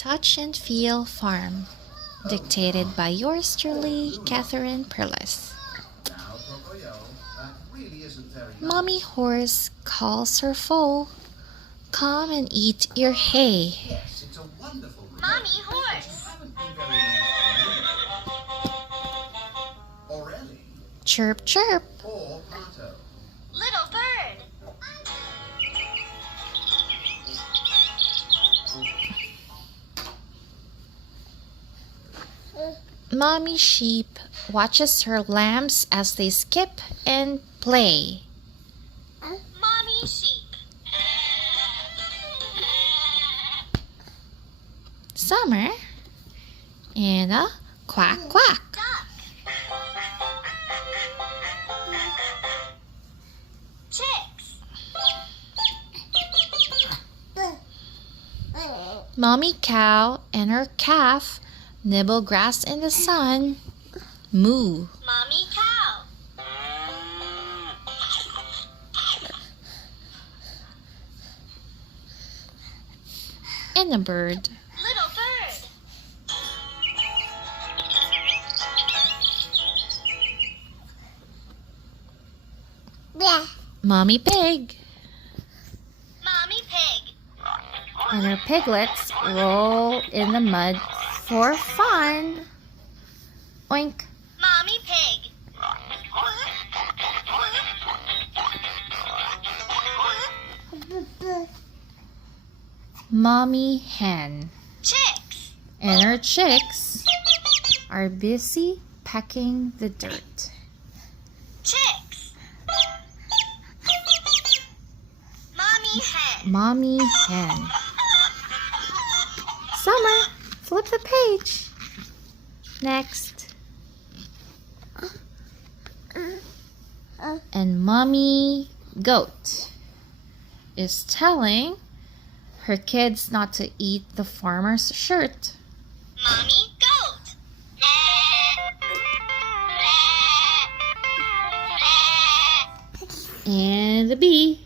Touch and Feel Farm, dictated by yours truly, Catherine Perlis. Mommy Horse calls her foal, come and eat your hay. Mommy Horse! Chirp, chirp. Little bird! Mommy Sheep watches her lambs as they skip and play. Mommy Sheep! Summer and a quack quack. Duck! Chicks! Mommy Cow and her calf nibble grass in the sun. Moo. Mommy Cow! And a bird. Little bird! Mommy Pig Mommy Pig! and her piglets roll in the mud for fun. Oink. Mommy Pig! Mommy Hen Chicks! and her chicks are busy pecking the dirt. Chicks! Mommy Hen! Mommy Hen. Summer, flip the page. Next. And Mommy Goat is telling her kids not to eat the farmer's shirt. Mommy Goat! And the bee